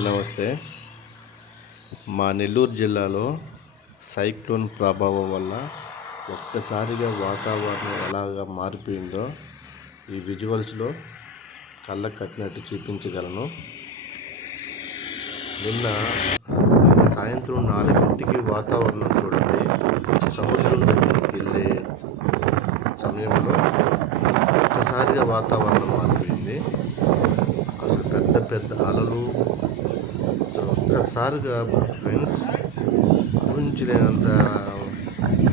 ఇలా నమస్తే మా నెల్లూరు జిల్లాలో సైక్లోన్ ప్రభావం వల్ల ఒక్కసారిగా వాతావరణం ఎలాగా మారిపోయిందో ఈ విజువల్స్లో కళ్ళకు కట్టినట్టు చూపించగలను. నిన్న నిన్న సాయంత్రం నాలుగింటికి వాతావరణం చూడండి. సముద్రం దగ్గరికి వెళ్ళే సమయంలో ఒక్కసారిగా వాతావరణం మారిపోయింది. అసలు పెద్ద పెద్ద అలలు అసలు ఫ్రెండ్స్ ఊహించలేనంత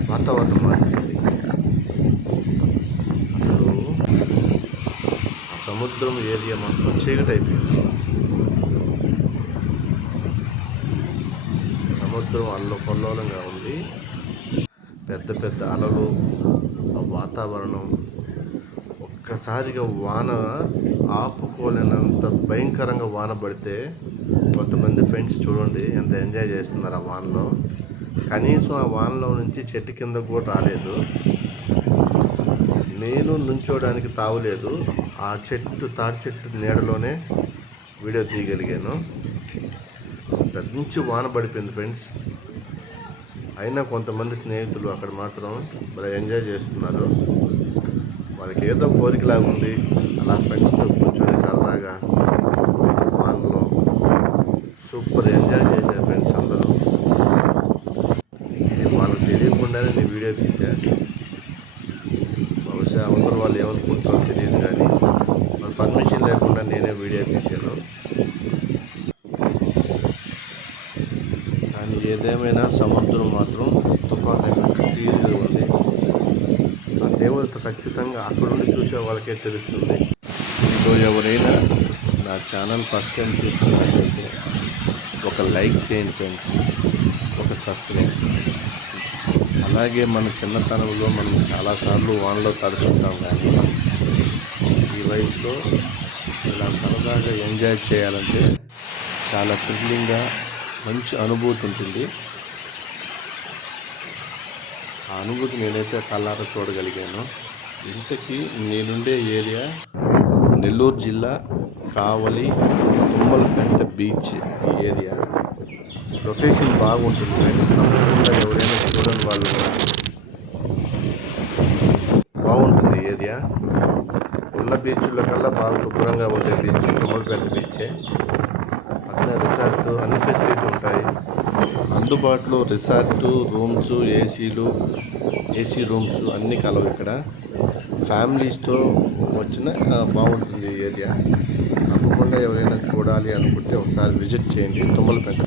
వాతావరణం మారిపోయింది. అసలు సముద్రం ఏరియా మొత్తం చీకటి అయిపోయింది సముద్రం అల్లకొల్లోలంగా ఉంది. పెద్ద పెద్ద అలలు ఆ వాతావరణం ఒక్కసారిగా వాన ఆపుకోలేనంత భయంకరంగా వాన పడితే కొంతమంది ఫ్రెండ్స్ చూడండి ఎంత ఎంజాయ్ చేస్తున్నారు ఆ వానలో. కనీసం ఆ వానలో నుంచి చెట్టు కింద కూడా రాలేదు. నేను నుంచోడానికి తావులేదు. ఆ చెట్టు తాటి చెట్టు నీడలోనే వీడియో తీయగలిగాను. పెద్ద నుంచి వాన పడిపోయింది ఫ్రెండ్స్ అయినా కొంతమంది స్నేహితులు అక్కడ మాత్రం బాగా ఎంజాయ్ చేస్తున్నారు. వాళ్ళకి ఏదో కోరికలాగా ఉంది అలా ఫ్రెండ్స్తో కూర్చొని సరదాగా ఆ వాన్లో సూపర్ ఎంజాయ్ చేశారు ఫ్రెండ్స్ అందరూ. నేను వాళ్ళకి తెలియకుండానే నేను వీడియో తీశాను బహుశా అందరూ వాళ్ళు ఏమనుకుంటారో తెలియదు కానీ వాళ్ళ పర్మిషన్ లేకుండా నేనే వీడియో తీశాను. కానీ ఏదేమైనా సముద్రం మాత్రం తుఫాన్ ఎఫెక్ట్ తీరుగా ఉంది. ఆ ఖచ్చితంగా అక్కడుండి చూసే వాళ్ళకే తెలుస్తుంది. మీలో ఎవరైనా నా ఛానల్ ఫస్ట్ టైం చూస్తున్నట్లయితే ఒక లైక్ చేయండి ఫ్రెండ్స్ ఒక సబ్స్క్రైబ్ అలాగే మన చిన్నతనంలో మనం చాలాసార్లు వానలో తడుచుకుంటాం కానీ ఈ వయసులో ఇలా సరదాగా ఎంజాయ్ చేయాలంటే చాలా థ్రిల్లింగ్గా మంచి అనుభూతి ఉంటుంది. ఆ అనుభూతి నేనైతే కళ్ళారా చూడగలిగాను. ఇంతకీ నేనుండే ఏరియా నెల్లూరు జిల్లా కావలి తుమ్మలపేట బీచ్ ఈ ఏరియా. లొకేషన్ బాగుంటుంది ఫ్రెండ్స్ తప్పకుండా ఎవరైనా చూడని వాళ్ళు బాగుంటుంది ఏరియా. ఉన్న బీచ్ల కల్లా బాగా శుభ్రంగా ఉండే బీచ్ తుమ్మలపేట బీచే. పక్కన రిసార్ట్ అన్ని ఫెసిలిటీ ఉంటాయి. అందుబాటులో రిసార్ట్ రూమ్స్ ఏసీలు ఏసీ రూమ్స్ అన్నీ కలవు ఇక్కడ. ఫ్యామిలీస్తో వచ్చిన బాగుంటుంది ఈ ఏరియా. తప్పకుండా ఎవరైనా చూడాలి అనుకుంటే ఒకసారి విజిట్ చేయండి. తుమ్మలపేట.